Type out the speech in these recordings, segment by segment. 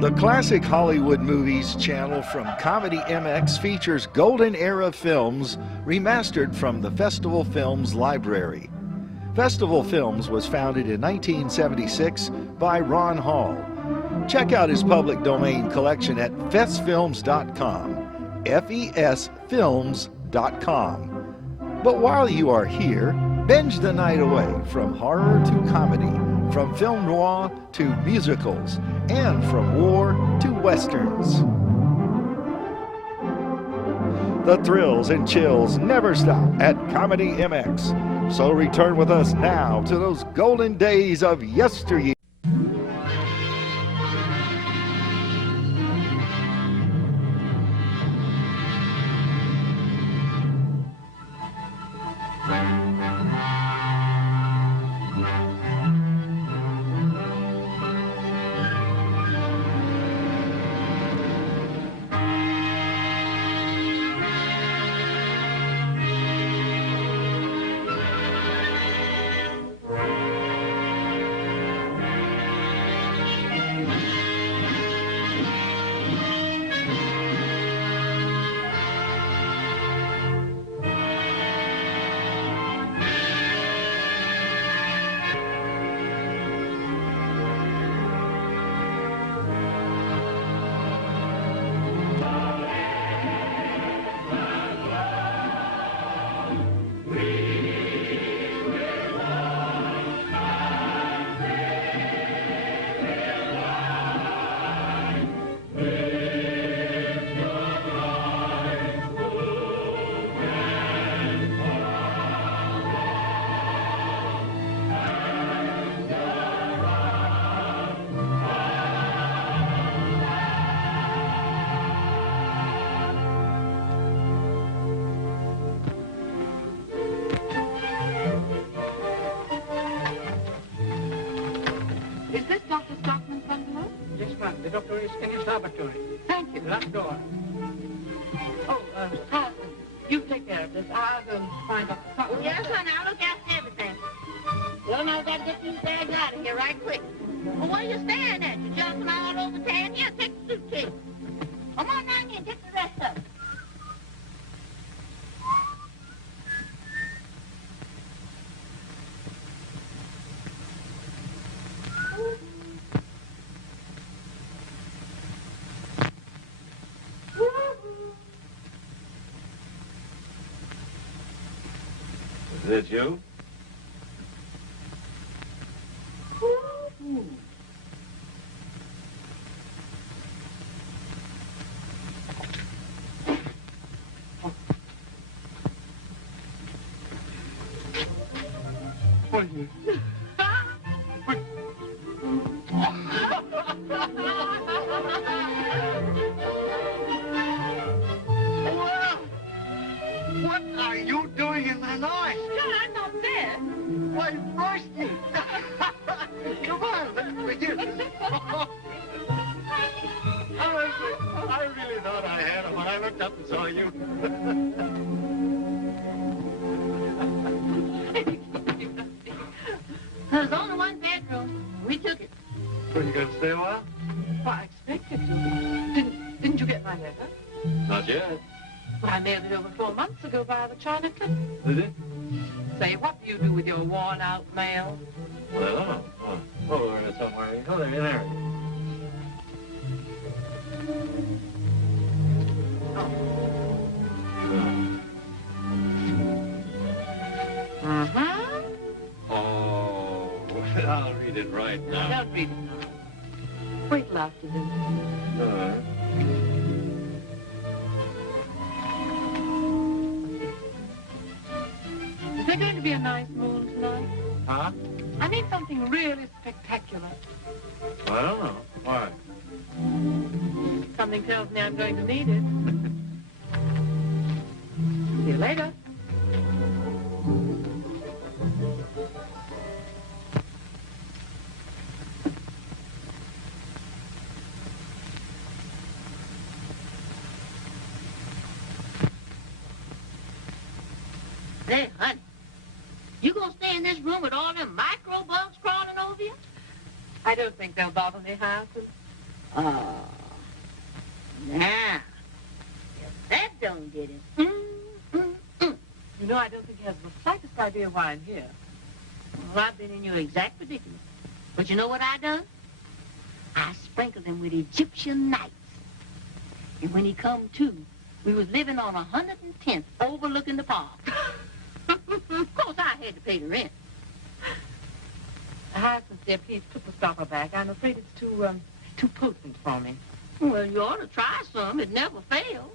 The Classic Hollywood Movies channel from Comedy MX features golden era films remastered from the Festival Films library. Festival Films was founded in 1976 by Ron Hall. Check out his public domain collection at festfilms.com, fesfilms.com. But while you are here, binge the night away from horror to comedy, from film noir to musicals, and from war to westerns. The thrills and chills never stop at Comedy MX. So return with us now to those golden days of yesteryear. The doctor is in his laboratory. Thank you. Last door. Oh, Harrison, you take care of this. I'll go and find out. Oh, yes, honey. I'll look after everything. Well, now I've got to get these bags out of here right quick. Well, what are you staring at? You jumping all over Tanya? Take the suitcase. Come on down here and get the rest of it. Is it you? What are you doing in the noise? I'm not there. Why, Rusty! Come on, let's begin. I really thought I had him when I looked up and saw you. There's only one bedroom. We took it. Are you going to stay a while? Well, I expected you. Didn't you get my letter? Not yet. Well, I mailed it over 4 months ago by the China Clip. Did it? Say, what do you do with your worn-out mail? Well, I don't know. Oh, there somewhere. Oh, there, there. Mm-hmm. Oh, well, I'll read it right now. Don't read it now. Wait till after dinner. Is there going to be a nice moon tonight? Huh? I need something really spectacular. Well, I don't know. Why? Something tells me I'm going to need it. See you later. Hey, honey, you gonna stay in this room with all them microbugs crawling over you? I don't think they'll bother me, Harrison. Oh. Now, if that don't get it. You know, I don't think he has the slightest idea why I'm here. Well, I've been in your exact predicament. But you know what I done? I sprinkled him with Egyptian nights. And when he come to, we was living on 110th overlooking the park. Of course, I had to pay the rent. Hyacinth, dear, please put the stopper back. I'm afraid it's too potent for me. Well, you ought to try some. It never fails.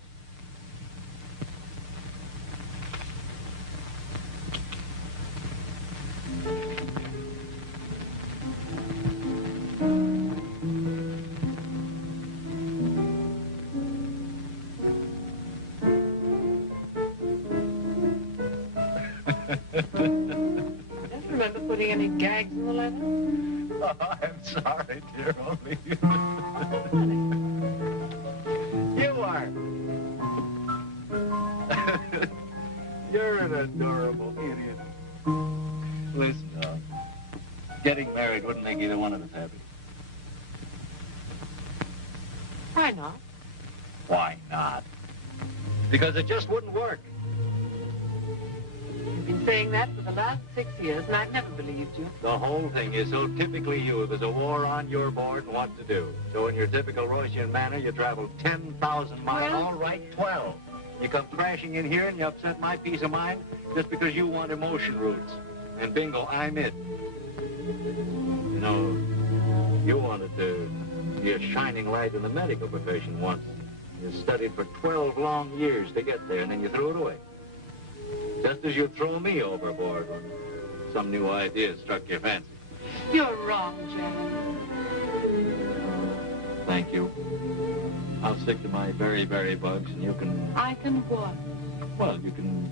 Just remember putting any gags in the letter? Oh, I'm sorry, dear. Only you. Funny. You are. You're an adorable idiot. Listen, getting married wouldn't make either one of us happy. Why not? Why not? Because it just wouldn't work. You've been saying that for the last 6 years, and I've never believed you. The whole thing is so typically you. There's a war on your board and what to do. So in your typical Roycian manner, you travel 10,000 miles. Well- All right, 12. You come crashing in here and you upset my peace of mind just because you want emotion roots. And bingo, I'm it. You know, you wanted to be a shining light in the medical profession once. You studied for 12 long years to get there, and then you threw it away. Just as you throw me overboard when some new idea struck your fancy. You're wrong, Jack. Thank you. I'll stick to my very, very bugs, and you can... I can what? Well, you can...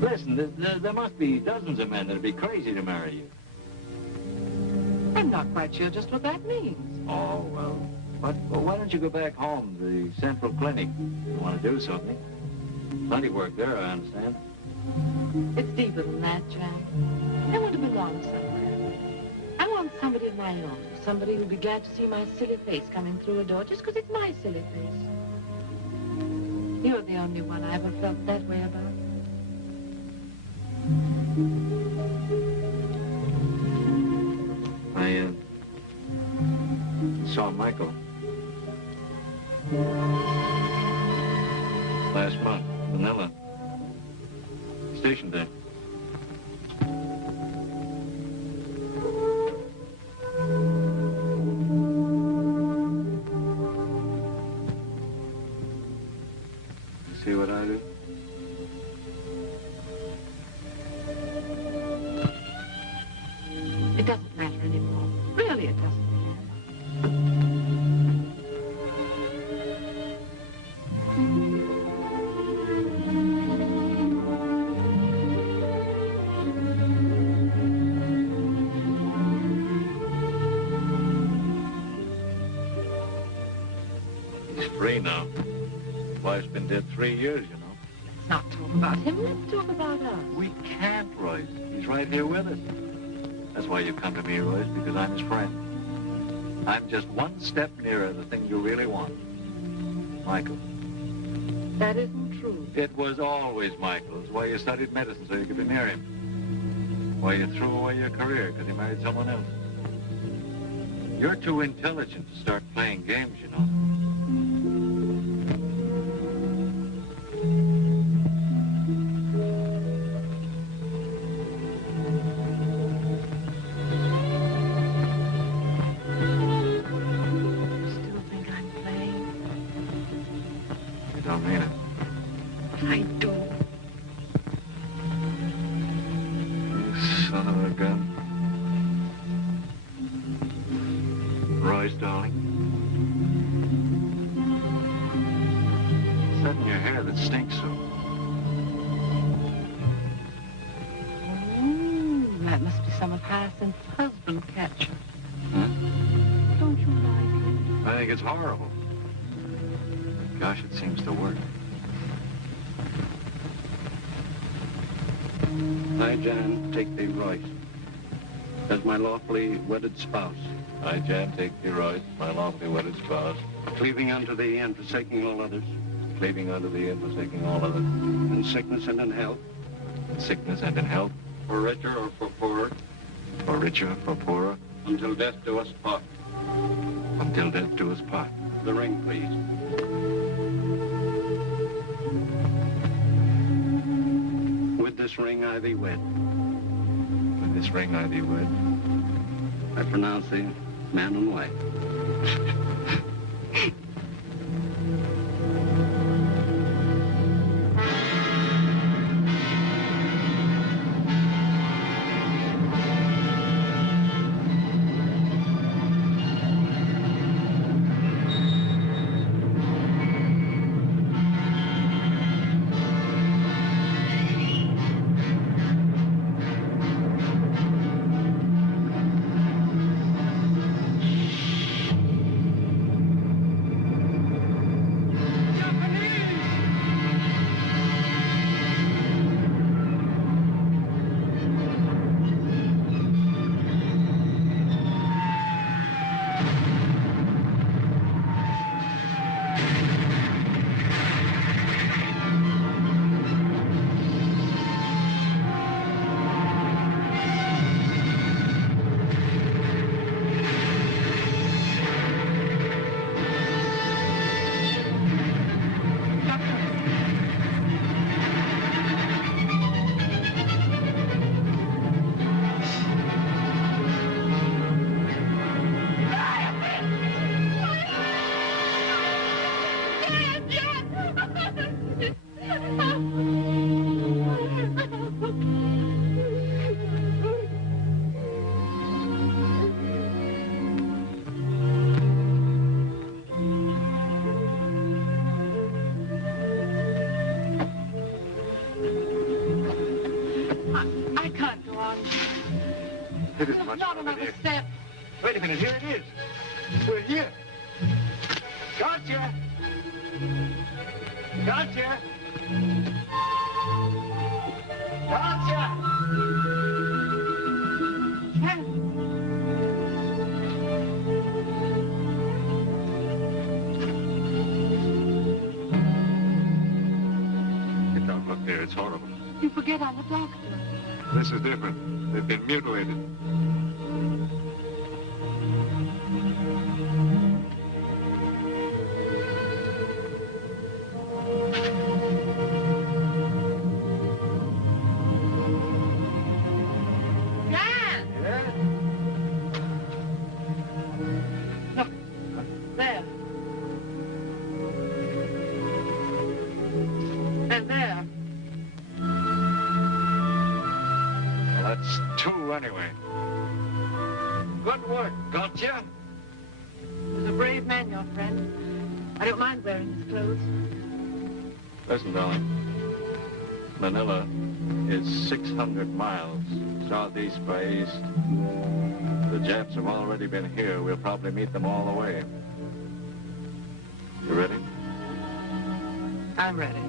Listen, there must be dozens of men that'd be crazy to marry you. I'm not quite sure just what that means. Oh, well. Well, why don't you go back home to the Central Clinic? You want to do something? Plenty of work there, I understand. It's deeper than that, Jack. I want to belong somewhere. I want somebody of my own. Somebody who'd be glad to see my silly face coming through a door just because it's my silly face. You're the only one I ever felt that way about. I saw Michael last month, Manila. Station day. See what I do? It doesn't matter anymore. Really, it doesn't He's free now. Wife's been dead 3 years, you know. Let's not talk about him. Let's talk about us. We can't, Royce. He's right here with us. That's why you come to me, Royce, because I'm his friend. I'm just one step nearer the thing you really want. Michael. That isn't true. It was always Michael. It's why you studied medicine, so you could be near him. Why you threw away your career, because he married someone else. You're too intelligent to start playing games, you know. It's horrible. Gosh, it seems to work. Hi, Jan. Take the right. as my lawfully wedded spouse, I, Jan, take your oath, my lawfully wedded spouse, cleaving unto thee and forsaking all others, cleaving unto thee and forsaking all others, in sickness and in health, in sickness and in health, for richer or for poorer, for richer, for poorer, until death do us part. until death do us part. The ring, please. With this ring I thee wed. With this ring I thee wed. I pronounce thee man and wife. It isn't much Not longer, another dear. step. Wait a minute, here it is. We're here. Gotcha! Gotcha! Gotcha! It don't look there, it's horrible. You forget I'm a doctor. This is different. They've been mutilated. Jan! Yeah? Look, there. And there. That's two anyway. Good work, gotcha. He's a brave man, your friend. I don't mind wearing his clothes. Listen, darling. Manila is 600 miles southeast by east. The Japs have already been here. We'll probably meet them all the way. You ready? I'm ready.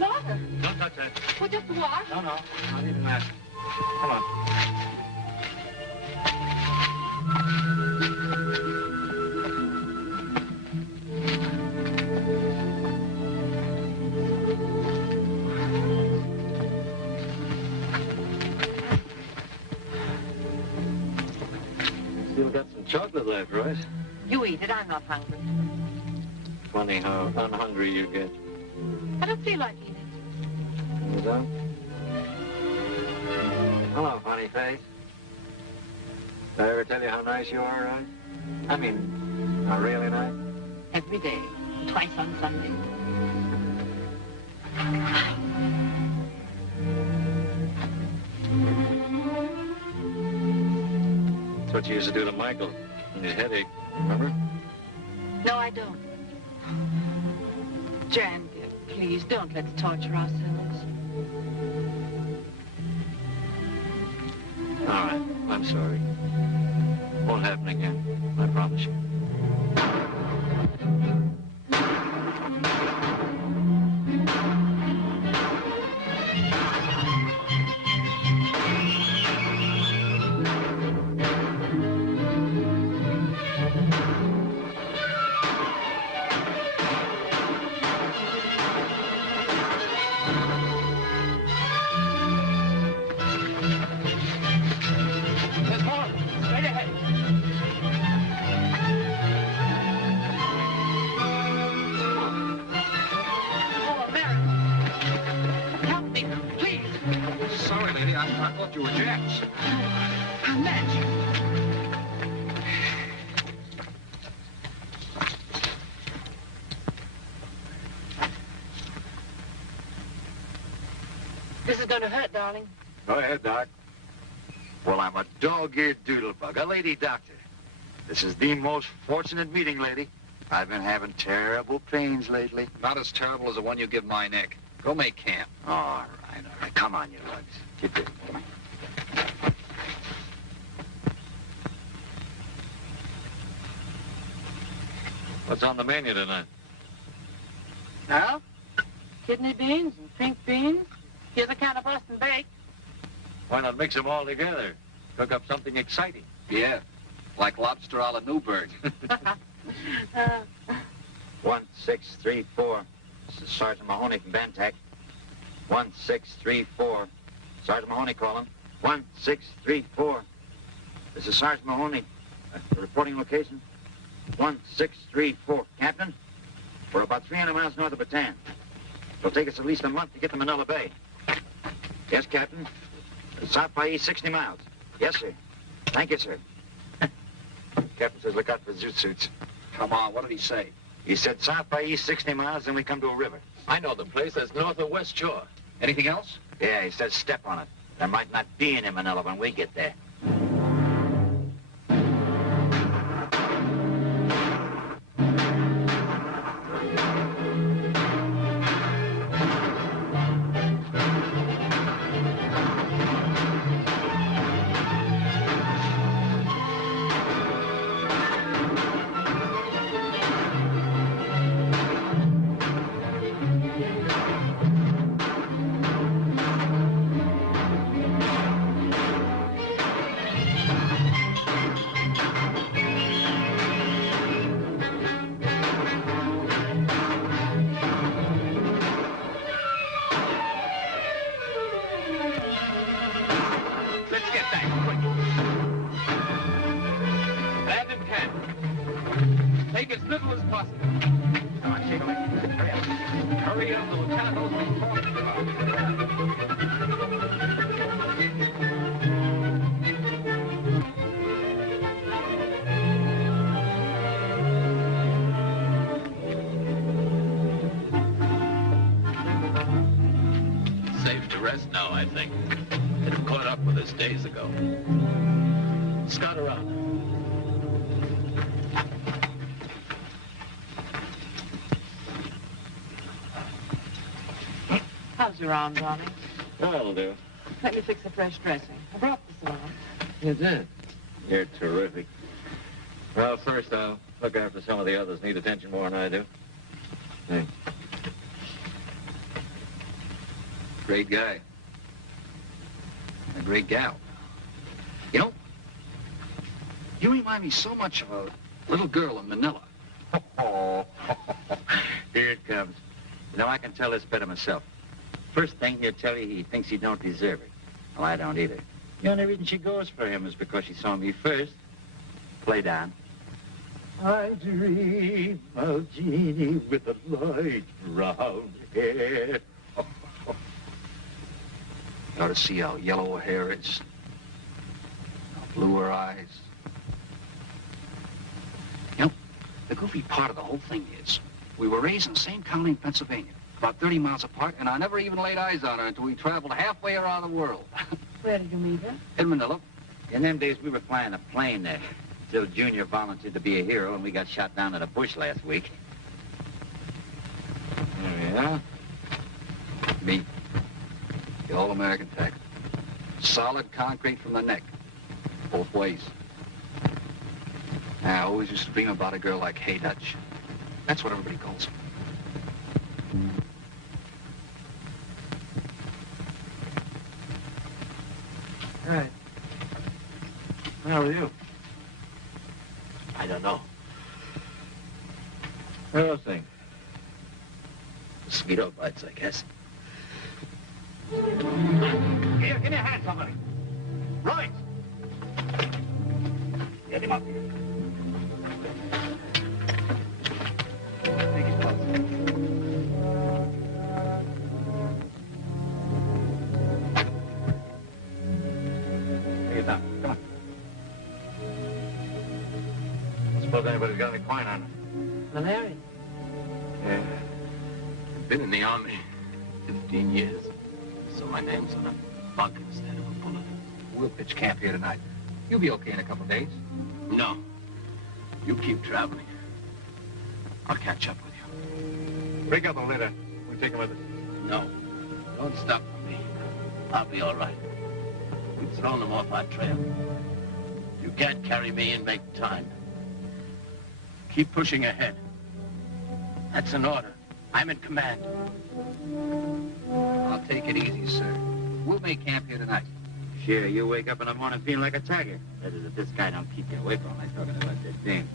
Water? Don't touch that. Well, just wash. No, not even that. Come on. Still got some chocolate left, right? You eat it. I'm not hungry. Funny how unhungry you get. I don't feel like eating. You don't? Hello, funny face. Did I ever tell you how nice you are, right? I mean, how really nice? Every day. Twice on Sunday. That's what you used to do to Michael when his headache, remember? No, I don't. Jan, dear, please, don't let's torture ourselves. All right, I'm sorry. Won't happen again, I promise you. I thought you were Japs. This is going to hurt, darling. Go ahead, Doc. Well, I'm a dog-eared doodlebug, a lady doctor. This is the most fortunate meeting, lady. I've been having terrible pains lately. Not as terrible as the one you give my neck. Go make camp. All right. Come on, you lugs. Get there. What's on the menu tonight? Well, kidney beans and pink beans. Here's a can of Boston bake. Why not mix them all together? Cook up something exciting. Yeah, like lobster a la Newburgh. 1634. This is Sergeant Mahoney from Bantac. 1634. Sergeant Mahoney calling. 1634. This is Sergeant Mahoney. Reporting location. 1634. Captain, we're about 300 miles north of Bataan. It'll take us at least a month to get to Manila Bay. Yes, Captain. South by east 60 miles. Yes, sir. Thank you, sir. Captain says look out for zoot suits. Come on, what did he say? He said south by east 60 miles, then we come to a river. I know the place. That's north or west shore. Anything else? Yeah, he says step on it. There might not be any Manila when we get there. Scout around. How's your arm, darling? That'll do. Let me fix a fresh dressing. I brought this along. You did? You're terrific. Well, first I'll look after some of the others need attention more than I do. Hey. Great guy. And a great gal. You know, you remind me so much of a little girl in Manila. Oh, here it comes. You know, I can tell this better myself. First thing, he'll tell you he thinks he don't deserve it. Well, I don't either. The only reason she goes for him is because she saw me first. Play down. I dream of Jeannie with the light brown hair. You ought to see how yellow her hair is. How blue her eyes. You know, the goofy part of the whole thing is, we were raised in the same county in Pennsylvania, about 30 miles apart, and I never even laid eyes on her until we traveled halfway around the world. Where did you meet her? In Manila. In them days, we were flying a plane there. Till Junior volunteered to be a hero, and we got shot down in a bush last week. Yeah? Me. The old American tack. Solid concrete from the neck. Both ways. I always used to dream about a girl like Hey Dutch. That's what everybody calls her. Hey. How are you? I don't know. Those things. Mosquito bites, I guess. Here, give me a hand, somebody. Right. Get him up here. Take his pulse. Take it down. Come on. I suppose anybody's got any quinine on him. Malaria. Yeah. I've been in the Army 15 years. So my name's on a bug instead of a bullet. We'll pitch camp here tonight. You'll be okay in a couple of days. No. You keep traveling. I'll catch up with you. Break up a litter. We'll take him with us. No. Don't stop for me. I'll be all right. We've thrown them off our trail. You can't carry me and make time. Keep pushing ahead. That's an order. I'm in command. I'll take it easy, sir. We'll make camp here tonight. Sure, you wake up in the morning feeling like a tiger. That is, if this guy don't keep you away from him, I'm talking about this thing.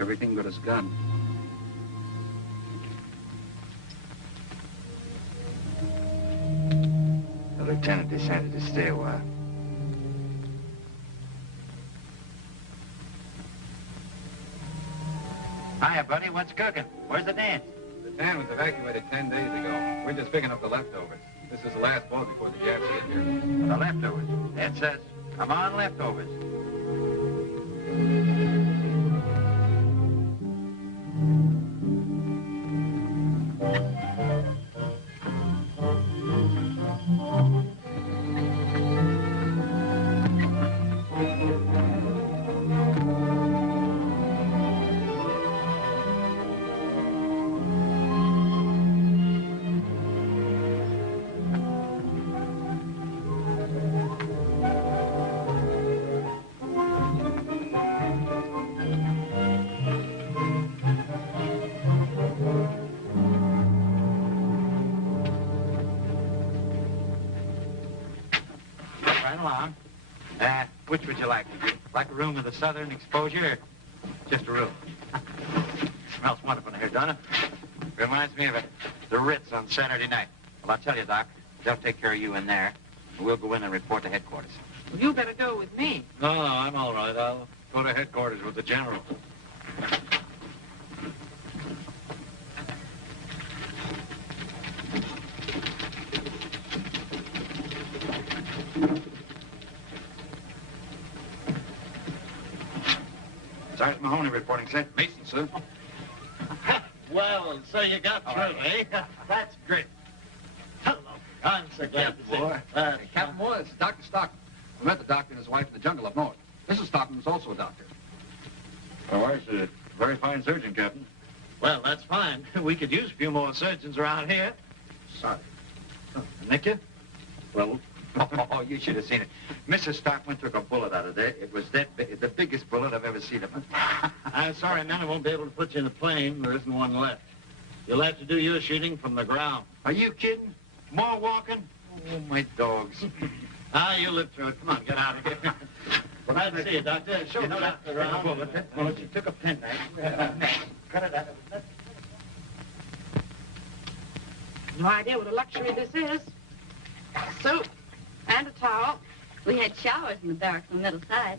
Everything but his gun. The lieutenant decided to stay a while. Hiya, buddy. What's cooking? Where's the dance? The town was evacuated 10 days ago. We're just picking up the leftovers. This is the last boat before the Japs get here. The leftovers. That says, come on, leftovers. Which would you like? Would you like a room with a southern exposure? Or just a room? Smells wonderful in here, don't it? Reminds me of the Ritz on Saturday night. Well, I'll tell you, Doc, they'll take care of you in there. And we'll go in and report to headquarters. Well, you better go with me. No, I'm all right. I'll go to headquarters with the general. Sergeant Mahoney reporting, sir. Mason, sir. Well, so you got through, eh? That's great. Hello. I'm so glad to see you. Hey, Captain Moore, this is Dr. Stockton. We met the doctor and his wife in the jungle up north. Mrs. Stockton was also a doctor. My wife's a very fine surgeon, Captain. Well, that's fine. We could use a few more surgeons around here. Sorry. Nick you? Well, oh, you should have seen it. Mrs. Stockman took a bullet out of there. It was that big, the biggest bullet I've ever seen of it. I'm sorry, man. I won't be able to put you in the plane. There isn't one left. You'll have to do your shooting from the ground. Are you kidding? More walking? Oh, my dogs. You'll live through it. Come on, get out of here. Glad to see you, Doctor. Show the doctor around. Well, she took a penknife. Cut it out of it. No idea what a luxury this is. Soap and a towel. We had showers in the barracks on the middle side.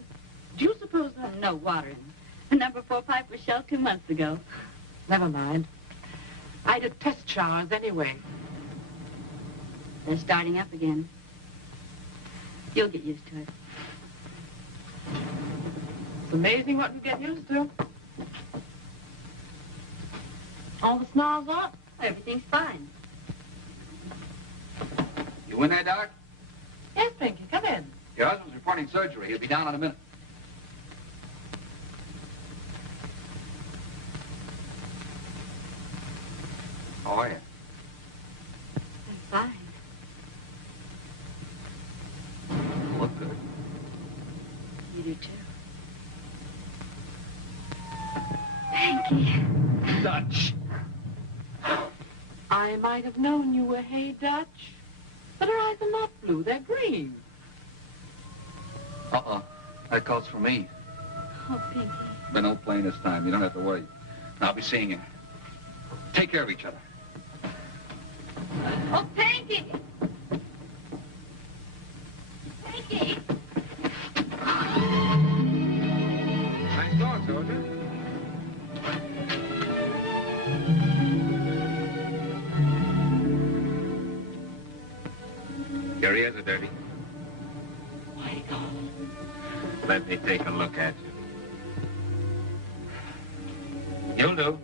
Do you suppose that? No water in them. The number 4 pipe was shelled 2 months ago. Never mind. I detest showers anyway. They're starting up again. You'll get used to it. It's amazing what you get used to. All the snarls up? Everything's fine. You in there, Doc? Yes, Pinky, come in. Your husband's reporting surgery. He'll be down in a minute. How are you? I'm fine. You look good. You do too. Pinky. Dutch. I might have known you were Hey Dutch, but her eyes are not blue, they're green. Uh-uh. That calls for me. Oh, Pinky. Been no plane this time. You don't have to worry. I'll be seeing you. Take care of each other. Oh, Pinky! Pinky! Nice dog, soldier. Your ears are dirty. My God. Let me take a look at you. You'll do.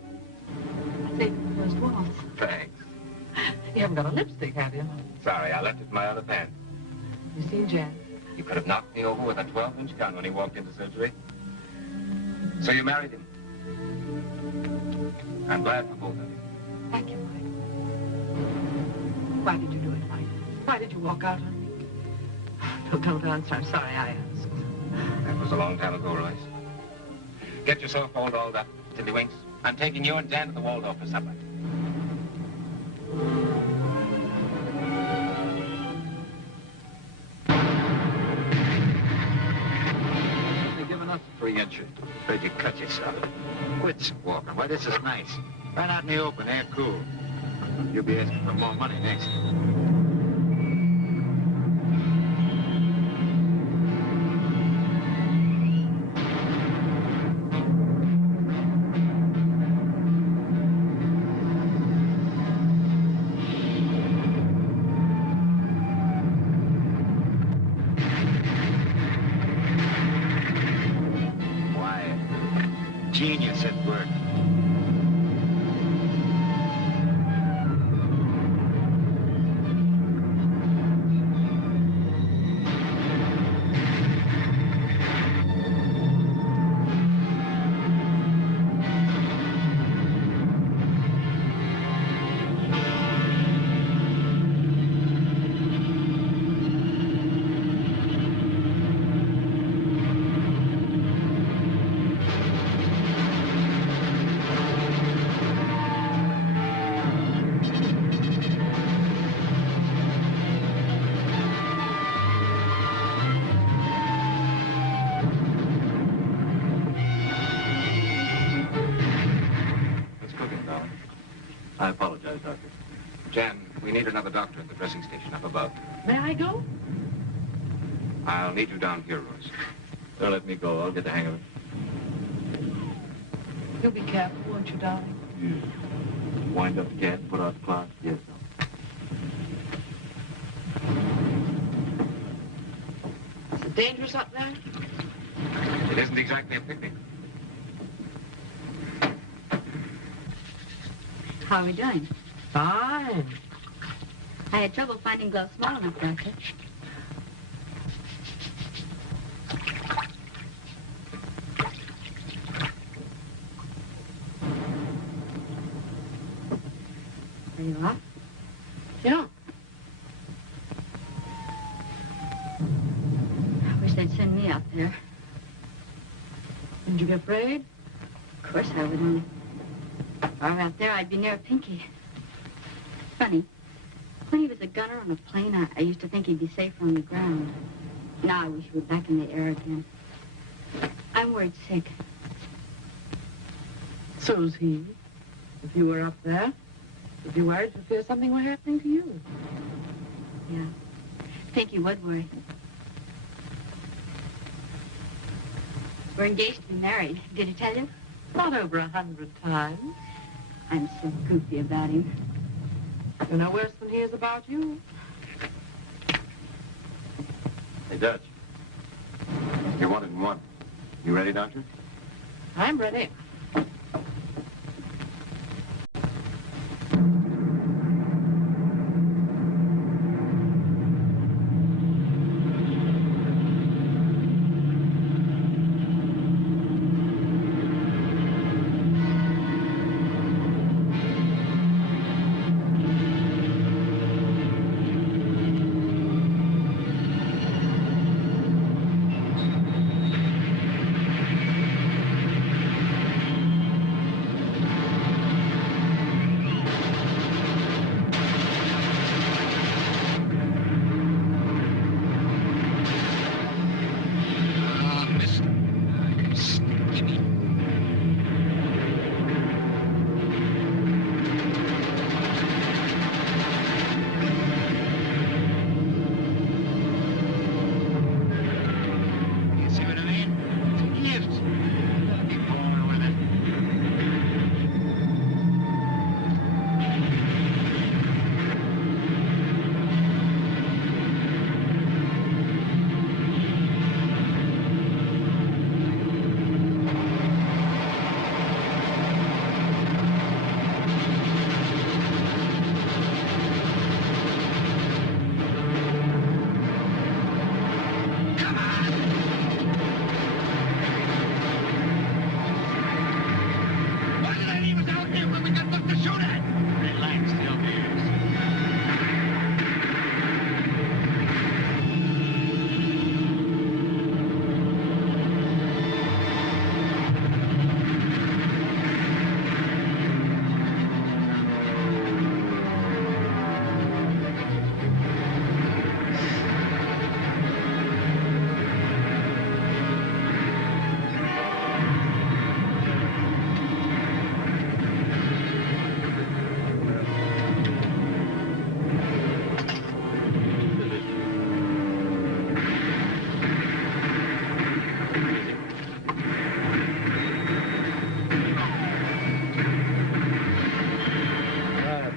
I think the first waltz. Thanks. You haven't got a lipstick, have you? Sorry, I left it in my other pants. You seen Jan? You could have knocked me over with a 12-inch gun when he walked into surgery. So you married him. I'm glad for both of you. Thank you, Mike. Why did you do it, Mike? Why did you walk out on me? No, don't answer. I'm sorry I asked. That was a long time ago, Royce. Get yourself all dolled up, Tiddlywinks. I'm taking you and Dan to the Waldorf for supper. They're giving us a free entry. Afraid you cut yourself. Quit walking. Why, this is nice. Right out in the open, air cool. You'll be asking for more money next. Genius at work. I apologize, Doctor. Jan, we need another doctor at the dressing station up above. May I go? I'll need you down here, Royce. Don't let me go. I'll get the hang of it. You'll be careful, won't you, darling? Yeah. Wind up the gas, put out the clock. Yes, sir. Is it dangerous up there? It isn't exactly a picnic. How are we doing? Fine. I had trouble finding gloves small enough, Doctor. There you are. Yeah. I wish they'd send me out there. Didn't you get afraid? Of course I would, only. If I were out there, I'd be near Pinky. Funny. When he was a gunner on a plane, I used to think he'd be safer on the ground. Now I wish he were back in the air again. I'm worried sick. So's he. If you were up there. You'd be worried for fear something were happening to you. Yeah. I think you would worry. We're engaged to be married. Did he tell you? Not over 100 times. I'm so goofy about him. You're no worse than he is about you. Hey, Dutch. You're wanted in one. You ready, Doctor? I'm ready.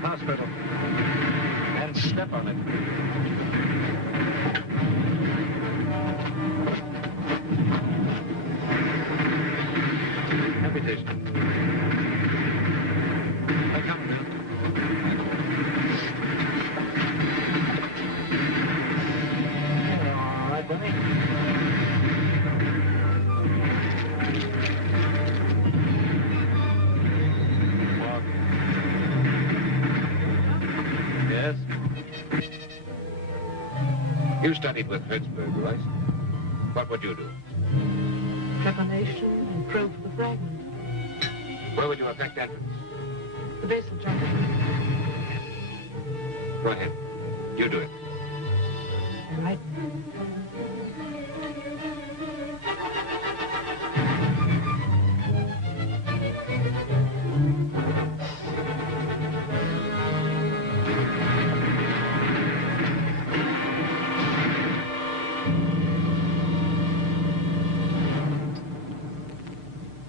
Hospital. And step on it. Amputation. I come now. All right, Bunny. Yes? You studied with Hertzberg, right? What would you do? Trepanation and probe for the fragment. Where would you affect entrance? The basal junction. Go ahead. You do it. All right.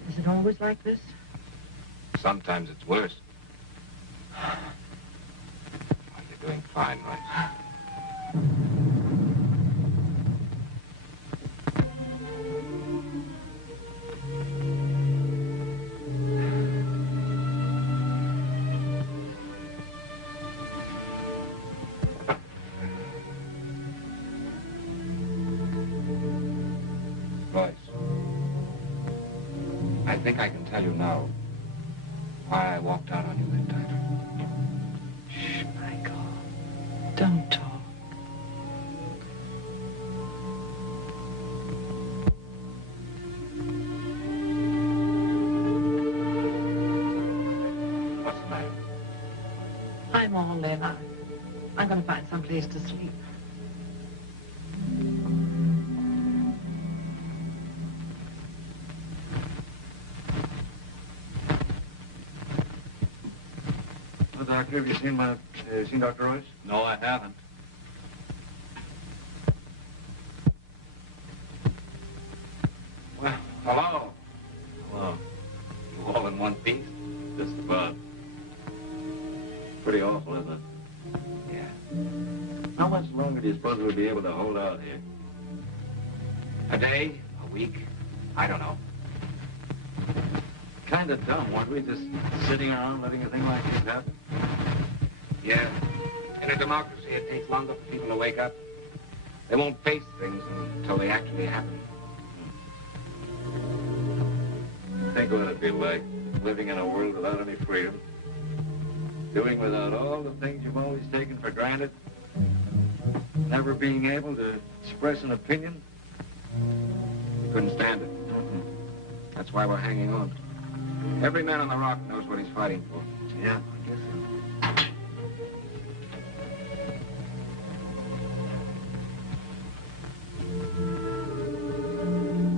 Is it always like this? Sometimes it's worse. Oh, you're doing fine, right? Royce, I think I can tell you now why I walked out on you that time. Shh, Michael. Don't talk. What's the matter? I'm all in. I'm going to find some place to sleep. What the Doctor. Have you seen Dr. Royce? No, I haven't. Well, hello. Hello. You all in one piece? Just about. Pretty awful, isn't it? Yeah. How much longer do you suppose we'll be able to hold out here? A day? A week? I don't know. Kind of dumb, weren't we? Just sitting around letting a thing like this happen? Yeah. In a democracy, it takes longer for people to wake up. They won't face things until they actually happen. Think what it'd be like, living in a world without any freedom. Doing without all the things you've always taken for granted. Never being able to express an opinion. We couldn't stand it. That's why we're hanging on. Every man on the rock knows what he's fighting for. Yeah, I guess so.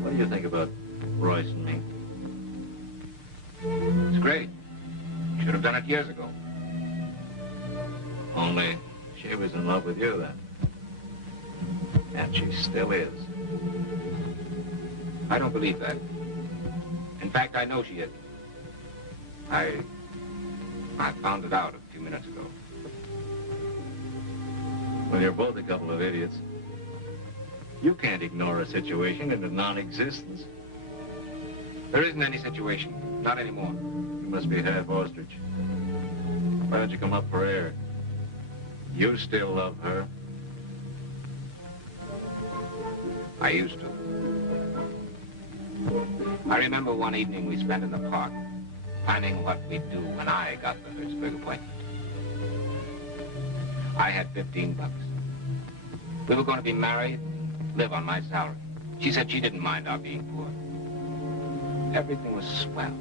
What do you think about Royce and me? It's great. Should have done it years ago. Only she was in love with you then. And she still is. I don't believe that. In fact, I know she is. I found it out a few minutes ago. Well, you're both a couple of idiots. You can't ignore a situation into non-existence. There isn't any situation. Not anymore. You must be half ostrich. Why don't you come up for air? You still love her. I used to. I remember one evening we spent in the park, planning what we'd do when I got the Hertzberg appointment. I had 15 bucks. We were going to be married, live on my salary. She said she didn't mind our being poor. Everything was swell.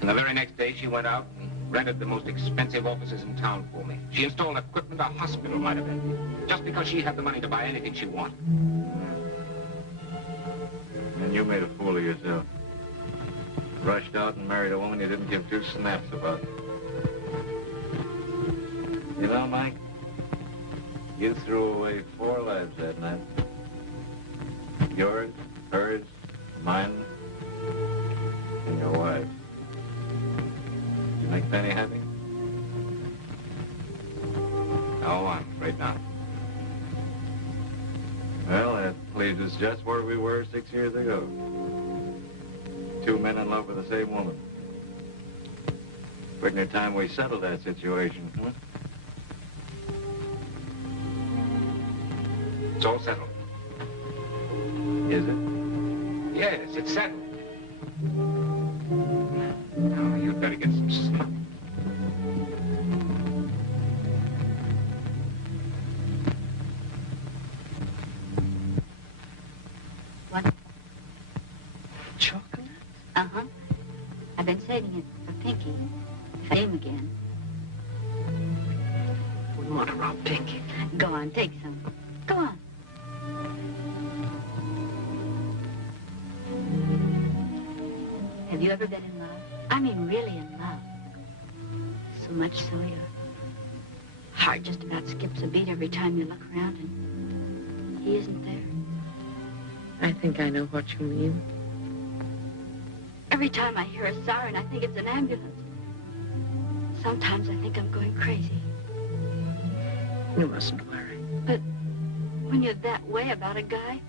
And the very next day, she went out and rented the most expensive offices in town for me. She installed equipment a hospital might have been, just because she had the money to buy anything she wanted. And you made a fool of yourself. Rushed out and married a woman you didn't give two snaps about. You know, Mike, you threw away 4 lives that night. Yours, hers, mine, and your wife. You make Penny happy? No, I'm afraid not. Well, that leaves us just where we were 6 years ago. 2 men in love with the same woman. Pretty near time we settled that situation, huh? It's all settled. Is it? Yes, it's settled. Now, you'd better get some sleep. What? Chocolate? Uh-huh. I've been saving it for Pinky. If I see him again. Wouldn't want to rob Pinky. Go on, take some. Go on. Have you ever been in love? I mean, really in love. So much so your heart just about skips a beat every time you look around and he isn't there. I think I know what you mean. Every time I hear a siren, I think it's an ambulance. Sometimes I think I'm going crazy. You mustn't worry. But when you're that way about a guy,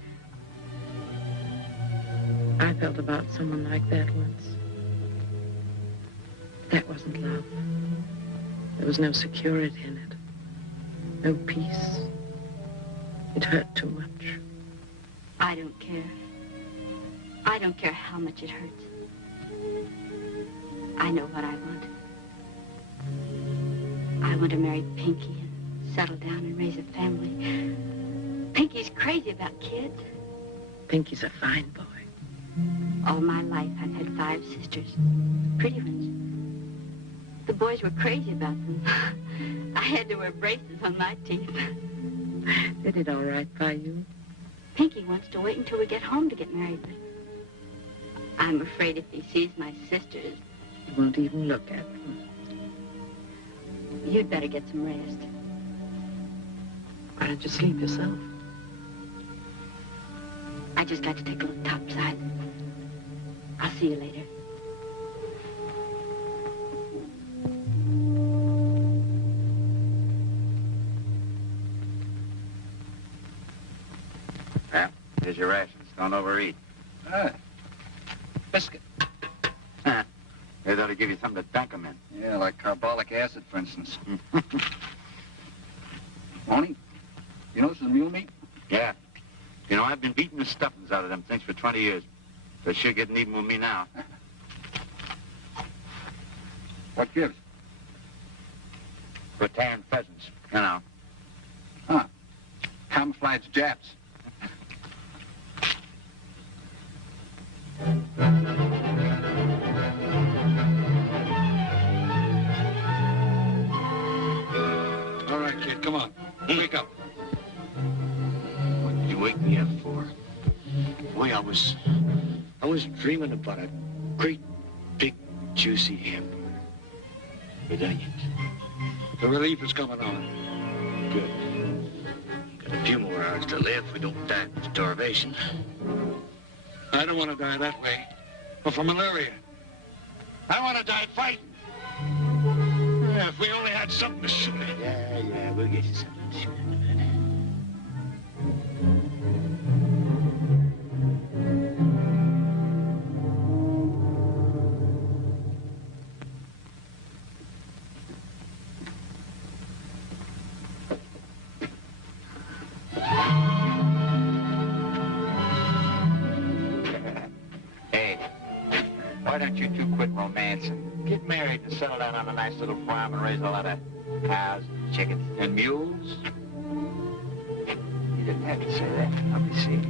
I felt about someone like that once. That wasn't love. There was no security in it. No peace. It hurt too much. I don't care. I don't care how much it hurts. I know what I want. I want to marry Pinky and settle down and raise a family. Pinky's crazy about kids. Pinky's a fine boy. All my life, I've had 5 sisters. Pretty ones. The boys were crazy about them. I had to wear braces on my teeth. They did all right by you. Pinky wants to wait until we get home to get married, but I'm afraid if he sees my sisters... He won't even look at them. You'd better get some rest. Why don't you sleep yourself? I just got to take a look topside. I'll see you later. Well, here's your rations. Don't overeat. Biscuit. They ought to give you something to dunk 'em in. Yeah, like carbolic acid, for instance. Tony, you know this is mule meat? Yeah. You know, I've been beating the stuffings out of them things for 20 years. They're sure getting even with me now. What gives? For tearing pheasants, you know. Huh. Camouflage Japs. All right, kid, come on. Wake up. What did you wake me up for? Boy, I was dreaming about a great, big, juicy hamburger with onions. The relief is coming on. Good. Got a few more hours to live. We don't die of starvation. I don't want to die that way, but from malaria. I want to die fighting. Yeah, if we only had something to shoot at. Yeah, we'll get you something to shoot at in a minute. Hey, why don't you two quit romancing? Get married and settle down on a nice little farm and raise a lot of cows, chickens, and mules? You didn't have to say that. I'll be seeing you.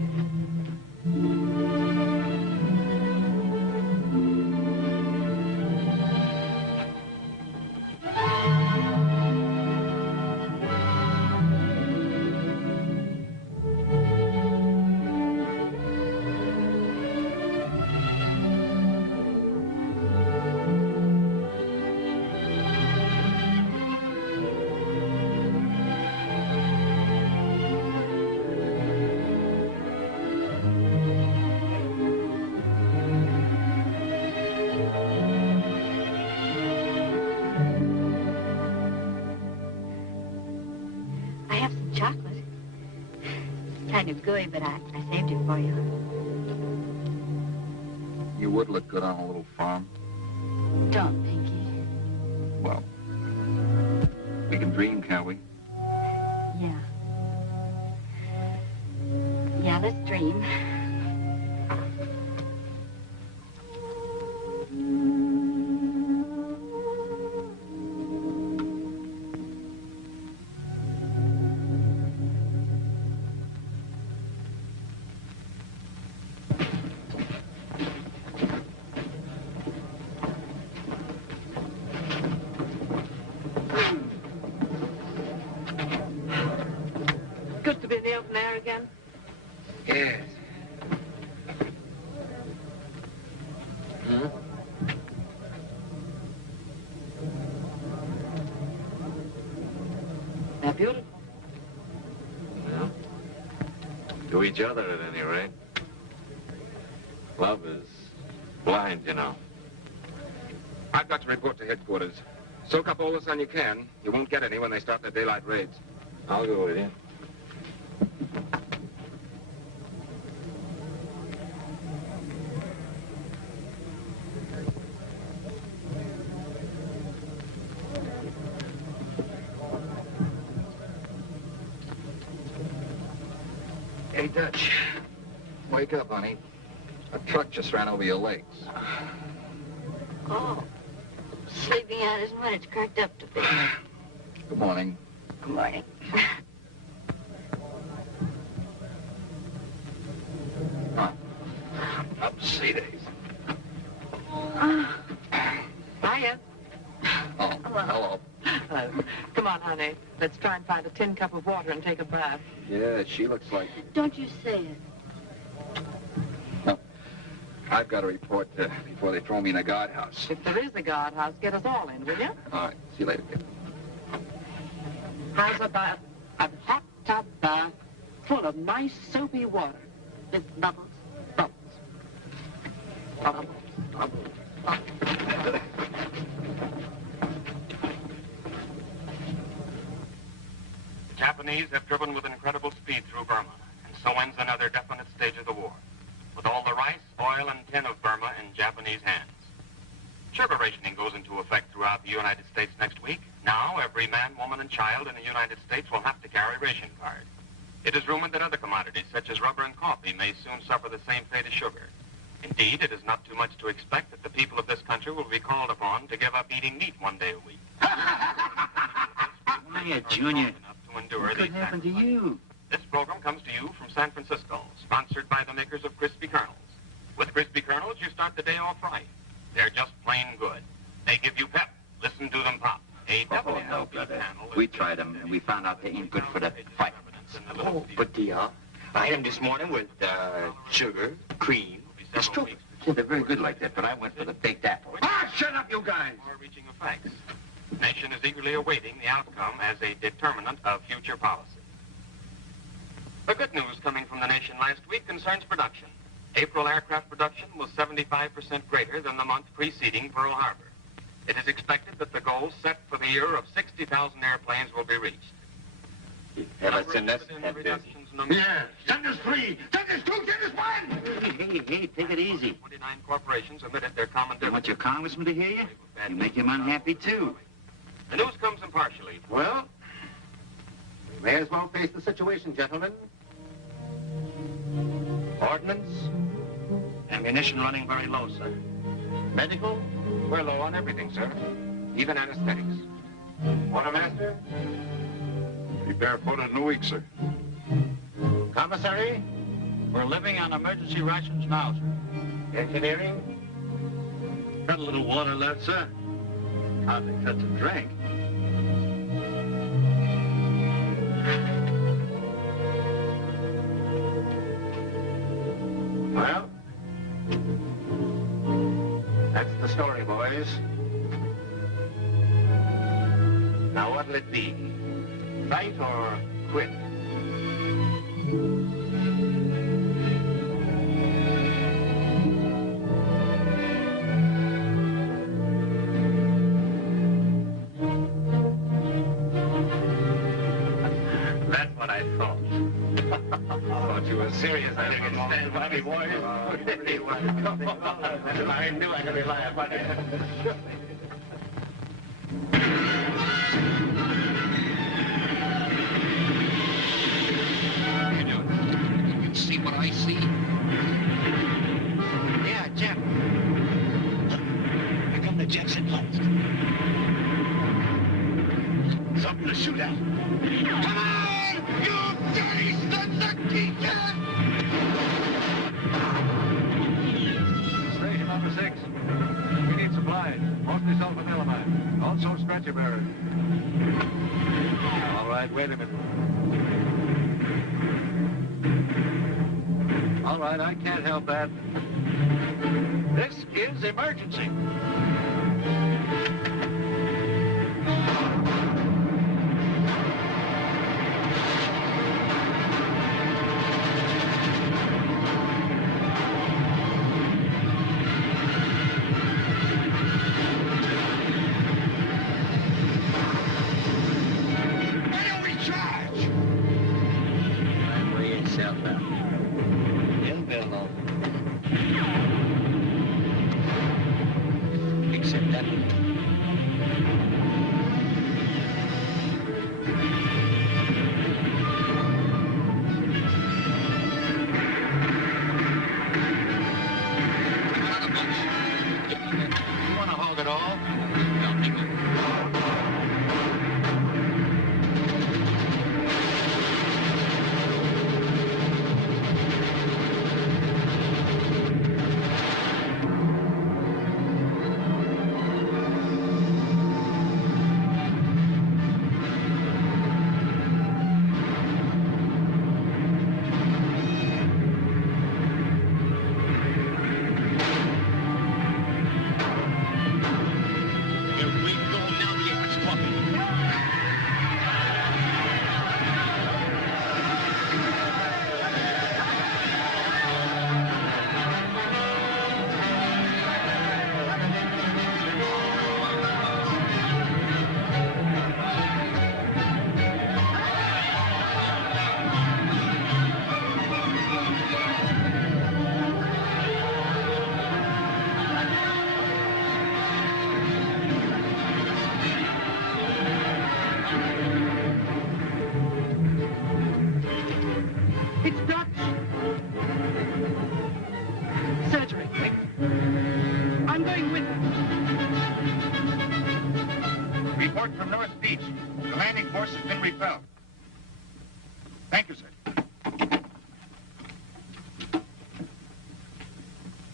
Kind of gooey, but I saved it for you. You would look good on a little farm. Don't, Pinky. Well, we can dream, can't we? Yeah. Yeah, let's dream. Good to be in the open air again. Yes. They're beautiful. Well, to each other at any rate. Love is blind, you know. I've got to report to headquarters. Soak up all the sun you can. You won't get any when they start their daylight raids. I'll go with you. Hey, Dutch. Wake up, honey. A truck just ran over your legs. Oh, sleeping out isn't what it's cracked up to be. Good morning. Good morning. Up to see days. Hiya. Oh, hello. Come on, honey. Let's try and find a tin cup of water and take a bath. Yeah, she looks like... Don't you say it. No. I've got to report before they throw me in a guardhouse. If there is a guardhouse, get us all in, will you? All right. See you later, kid. How's about a hot tub bath full of nice soapy water with bubbles, bubbles, bubbles, bubbles, bubbles. The Japanese have driven with incredible speed through Burma, and so ends another definite stage of the war, with all the rice, oil, and tin of Burma in Japanese hands. Sugar rationing goes into effect throughout the United States next week. Now, every man, woman, and child in the United States will have to carry a ration card. It is rumored that other commodities, such as rubber and coffee, may soon suffer the same fate as sugar. Indeed, it is not too much to expect that the people of this country will be called upon to give up eating meat one day a week. Hiya, Junior. To endure What could happen to you? This program comes to you from San Francisco, sponsored by the makers of Crispy Kernels. With Crispy Kernels, you start the day off right. They're just plain good. They give you pep. Listen to them pop. A double no, brother. We tried them, and we found out they ain't good for the fight. Oh, but I had them this morning with sugar, cream, and strawberries. Yeah, they're very good like that, but I went for the baked apple. Ah, shut up, you guys! Far-reaching effects. The nation is eagerly awaiting the outcome as a determinant of future policy. The good news coming from the nation last week concerns production. April aircraft production was 75% greater than the month preceding Pearl Harbor. It is expected that the goal set for the year of 60,000 airplanes will be reached. Have us send us? Yeah, send us 3, send us 2, send us 1! Hey, take it easy. 29 corporations omitted their common You want your congressman to hear you? You make him unhappy, too. The news comes impartially. Well, we may as well face the situation, gentlemen. Ordnance, Ammunition running very low, sir. medical, We're low on everything, sir. Even anesthetics. quartermaster, Be barefooted in a week, sir. commissary, We're living on emergency rations now, sir. engineering. Got a little water left, sir. Hardly touch a drink. Well, that's the story, boys. Now, what'll it be? Fight or quit? That's what I thought. Thought you were serious. I didn't stand by me, boys. I knew I could rely upon you. You doing? You see what I see? Yeah, Jeff. Here come the jets at last. Something to shoot at. Come on, you dirty sons of teachers! Station number 6. We need supplies, mostly sulfonylamide. Also stretcher bearers. All right, wait a minute. All right, I can't help that. This is emergency. Why don't we charge? Way yourself out. He'll build over. Except that one. You want to hog it all? Don't you? It's Dutch. Surgery, quick. I'm going with her. Report from North Beach. The landing force has been repelled. Thank you, sir.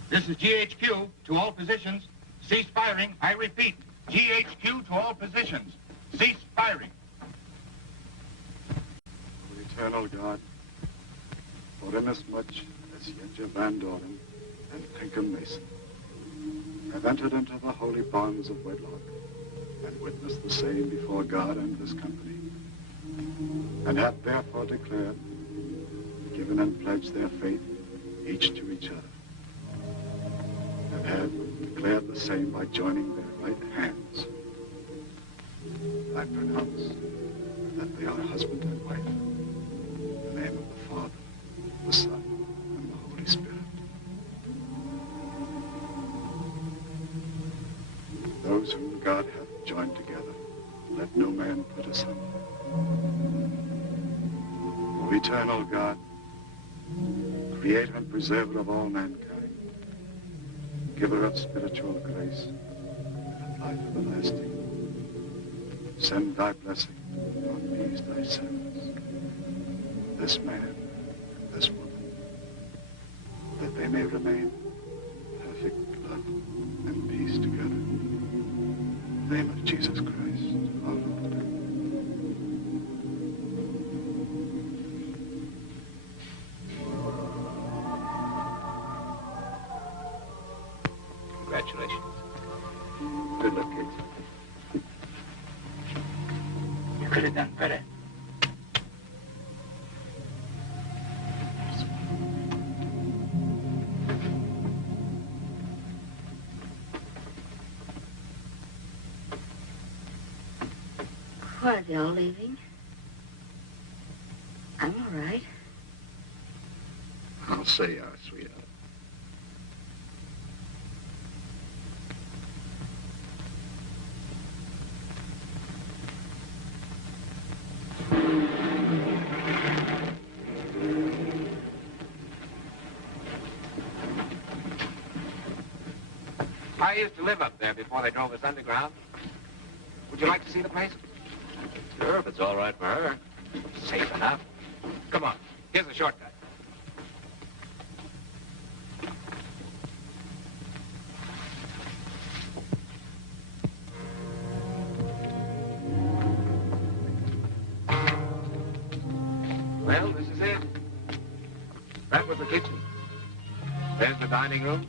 This is GHQ to all positions. Cease firing. I repeat, GHQ to all positions. Cease firing. Eternal God, for inasmuch as Yetja Van Doren and Pinkham Mason have entered into the holy bonds of wedlock and witnessed the same before God and this company, and have therefore declared, given and pledged their faith each to each other, and have declared the same by joining their right hands, I pronounce that they are husband and wife. In the name of the Father, the Son, and the Holy Spirit. Those whom God hath joined together, let no man put asunder. O eternal God, creator and preserver of all mankind, giver of spiritual grace and life everlasting, send thy blessing on these thy servants, this man and this woman, that they may remain in perfect love and peace together. In the name of Jesus Christ, our Lord. Congratulations. Good luck, kids. You could have done better. What, are they all leaving? I'm all right. I'll say you are, sweetheart. I used to live up there before they drove us underground. Would you like to see the place? Sure, if it's all right for her. Safe enough. Come on, here's a shortcut. Well, this is it. That was the kitchen. There's the dining room.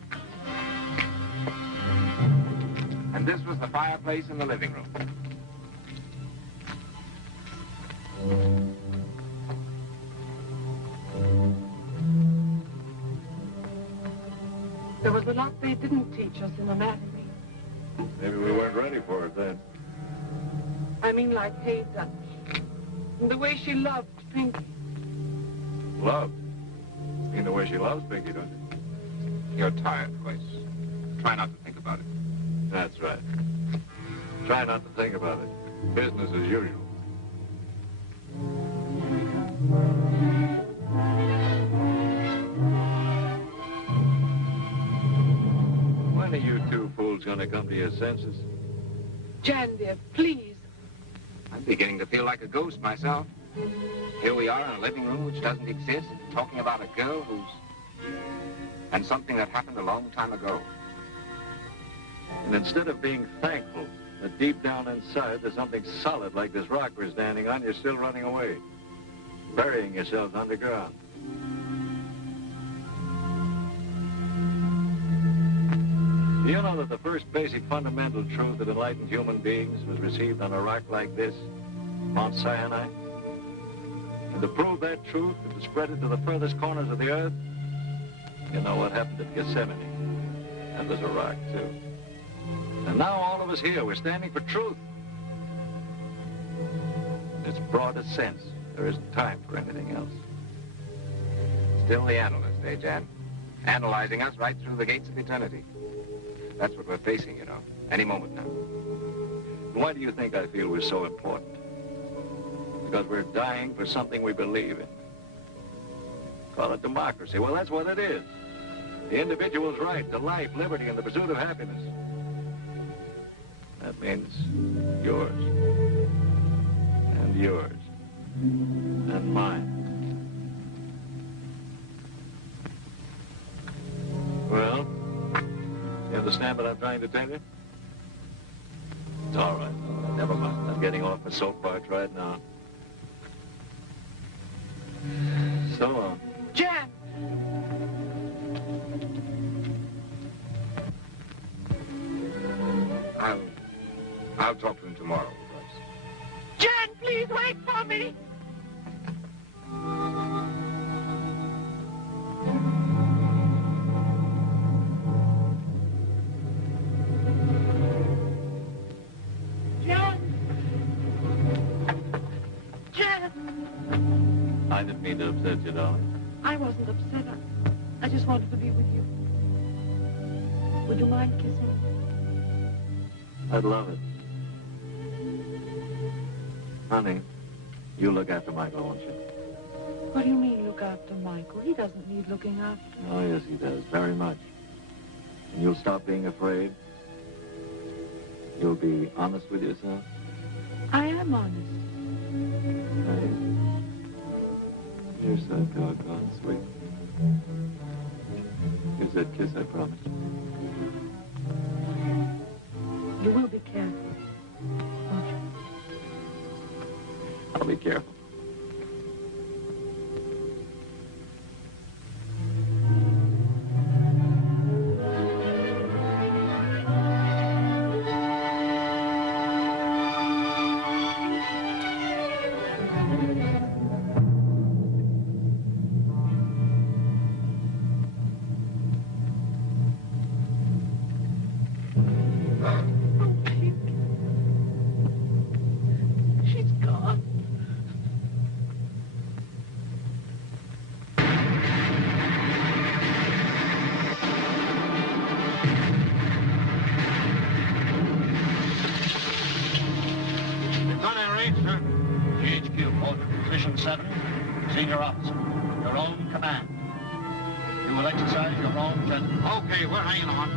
And this was the fireplace in the living room. There was a lot they didn't teach us in anatomy. Maybe we weren't ready for it then. I mean, like Hay Dutch. And the way she loved Pinky. Love? You mean the way she loves Pinky, don't you? You're tired, Joyce. Try not to think about it. That's right. Try not to think about it. Business as usual. When are you two fools gonna come to your senses? Jan, dear, please. I'm beginning to feel like a ghost myself. Here we are in a living room which doesn't exist, talking about a girl who's... and something that happened a long time ago. And instead of being thankful that deep down inside there's something solid like this rock we're standing on, you're still running away, burying yourselves underground. Do you know that the first basic fundamental truth that enlightened human beings was received on a rock like this, Mount Sinai? And to prove that truth and to spread it to the furthest corners of the earth, you know what happened at Gethsemane? That was a rock, too. And now all of us here, we're standing for truth. In its broadest sense, there isn't time for anything else. Still the analyst, eh, Jan? Analyzing us right through the gates of eternity. That's what we're facing, you know, any moment now. Why do you think I feel we're so important? Because we're dying for something we believe in. Call it democracy. Well, that's what it is. The individual's right to life, liberty, and the pursuit of happiness. That means yours. And yours. And mine. Well, you understand what I'm trying to tell you? It's all right. Never mind. I'm getting off my soapbox right now. So long. Jan! I'll talk to him tomorrow. Jan, please wait for me! Jan! Jan! I didn't mean to upset you, darling. I wasn't upset. I just wanted to be with you. Would you mind kissing me? I'd love it. Honey, you look after Michael, won't you? What do you mean, look after Michael? He doesn't need looking after. Oh, yes, he does. Very much. And you'll stop being afraid? You'll be honest with yourself? I am honest. Hey, you're so doggone sweet. Here's that kiss I promised you. You will be careful, won't you? I'll be careful. She's gone. Lieutenant Reed, sir. GHQ, order. Position 7, senior officer. Your own command. You will exercise your own judgment. Okay, we're hanging on.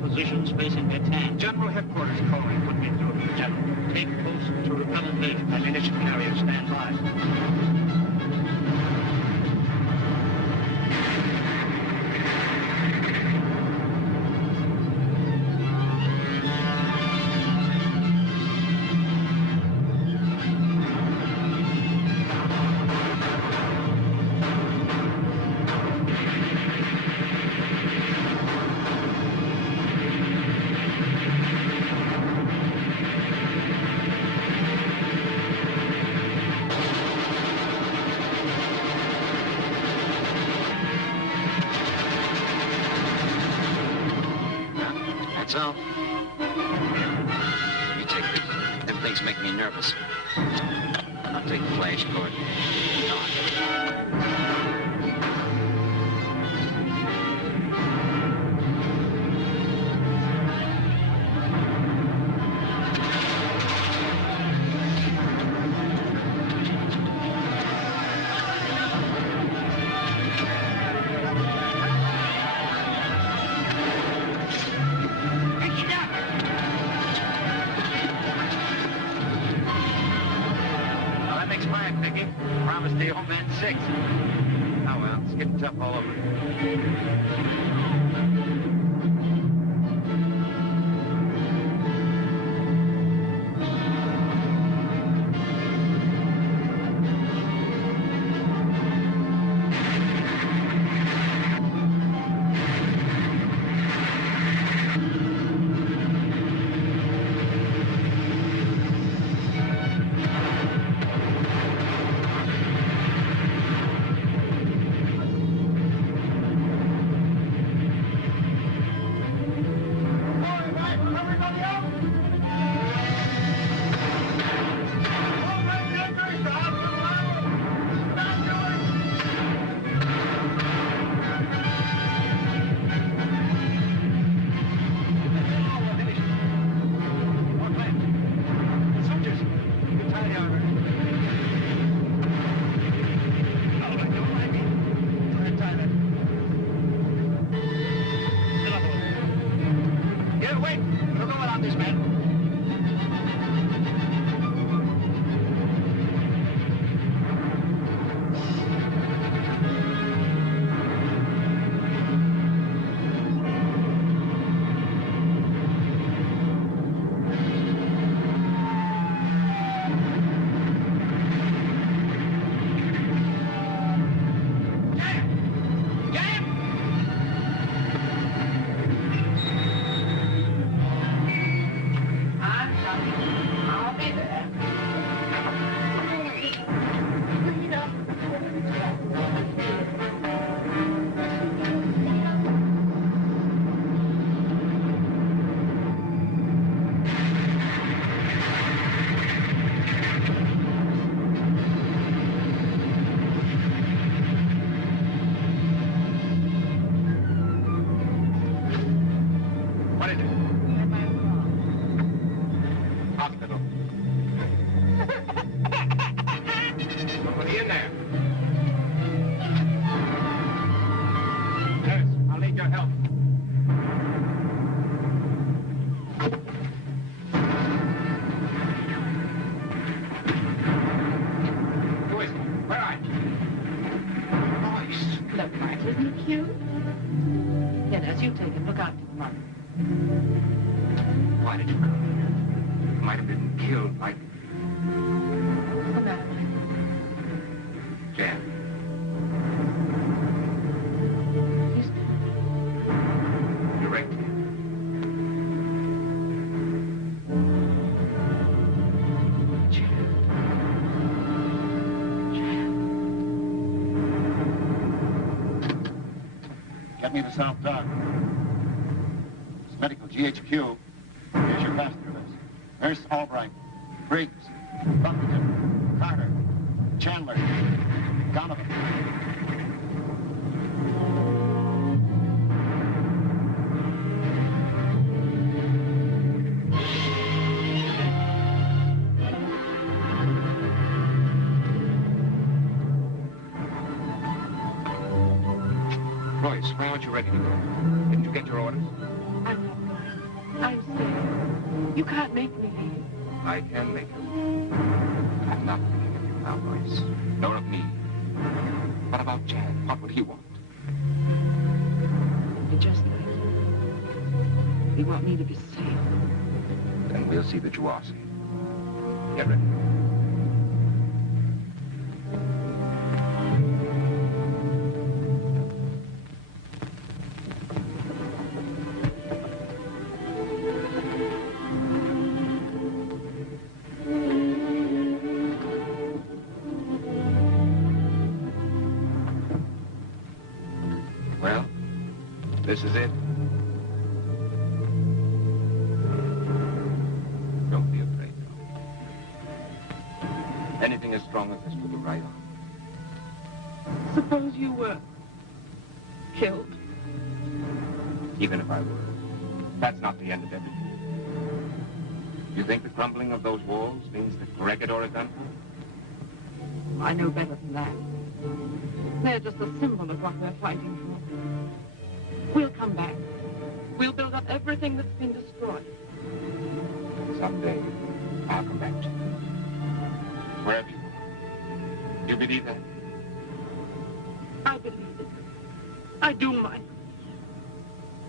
Positions facing Bataan. General Headquarters calling. Put me through to the General. Take post to repel invasion. Ammunition carrier stand by. So, you take this. Everything's making me nervous. I'll take the flash cord. Promise to home man 6. Oh, well, it's getting tough all over. You take him. Look after the mother. Why did you come here? You might have been killed, like... What's the matter, Mike? Jan. He's Directly. Get me to South Dock. It's medical GHQ. Here's your passenger list. Nurse Albright, Briggs, Buffington, Carter, Chandler, Donovan. Royce, why aren't you ready to go? Didn't you get your orders? I'm not going. I'm staying. You can't make me leave. I can make you. I'm not thinking of you now, Royce. Nor of me. What about Jan? What would he want? You're just like him. You want me to be safe. Then we'll see that you are safe. Get ready. Well, this is it. Don't be afraid, though. Anything as strong as this with the right arm. Suppose you were killed. Even if I were. That's not the end of everything. You think the crumbling of those walls means that Corregidor is done for? I know better than that. They're just a symbol of what we're fighting for. We'll come back. We'll build up everything that's been destroyed. Someday, I'll come back to you. Wherever you are. You believe that? I believe it. I do, Mike.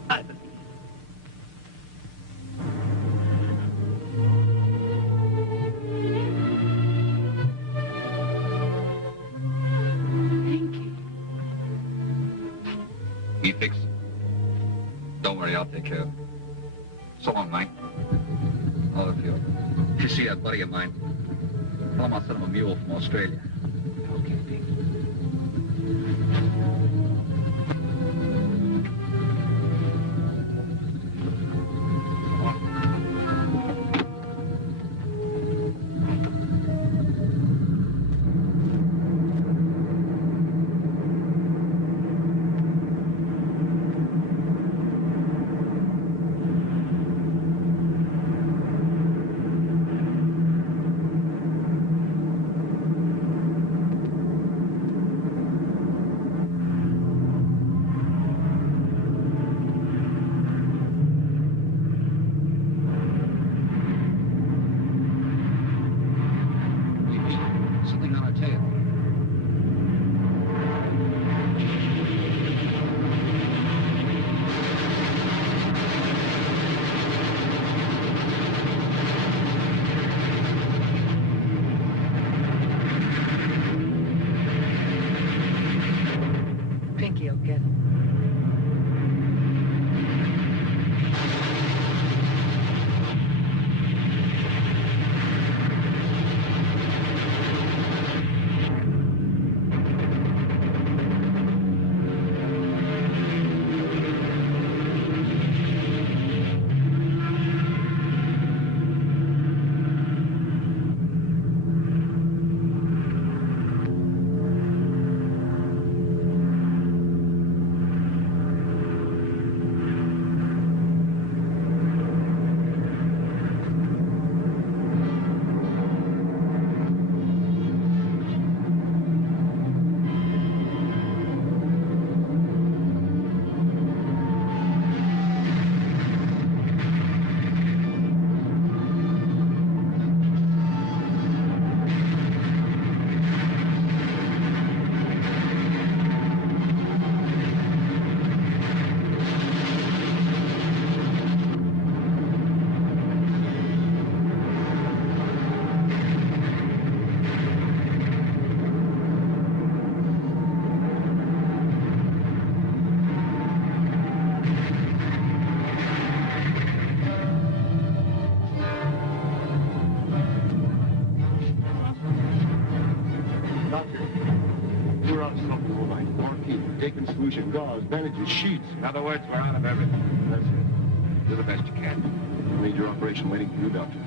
I believe it. He fixed it. Don't worry, I'll take care of it. So long, Mike. Oh, if you see that buddy of mine, tell him I'll send him a mule from Australia. Okay, Pete. taking solution, gauze, bandages, sheets. In other words, we're out of everything. That's it. Do the best you can. Major operation waiting for you, Doctor.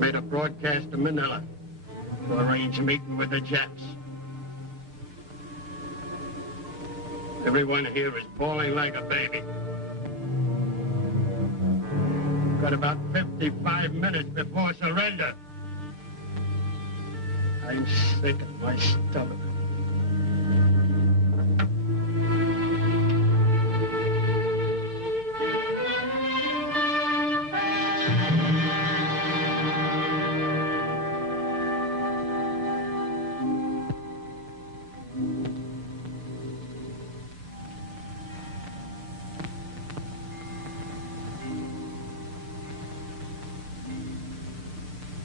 Made a broadcast to Manila to arrange a meeting with the Japs. Everyone here is bawling like a baby. Got about 55 minutes before surrender. I'm sick of my stomach.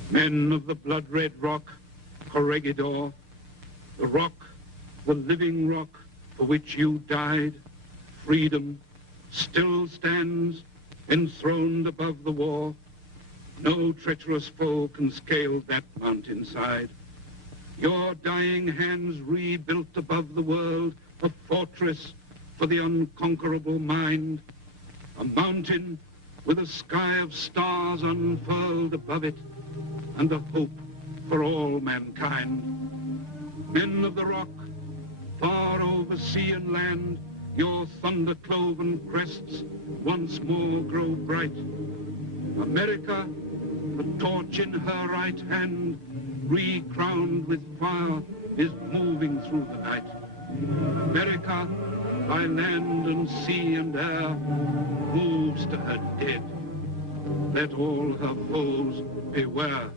Men of the blood-red rock, Corregidor, the rock, the living rock for which you died, freedom, still stands enthroned above the war. No treacherous foe can scale that mountainside. Your dying hands rebuilt above the world a fortress for the unconquerable mind, a mountain with a sky of stars unfurled above it, and a hope for all mankind. Men of the rock, far over sea and land, your thunder-cloven crests once more grow bright. America, the torch in her right hand, re-crowned with fire, is moving through the night. America, by land and sea and air, moves to her dead. Let all her foes beware.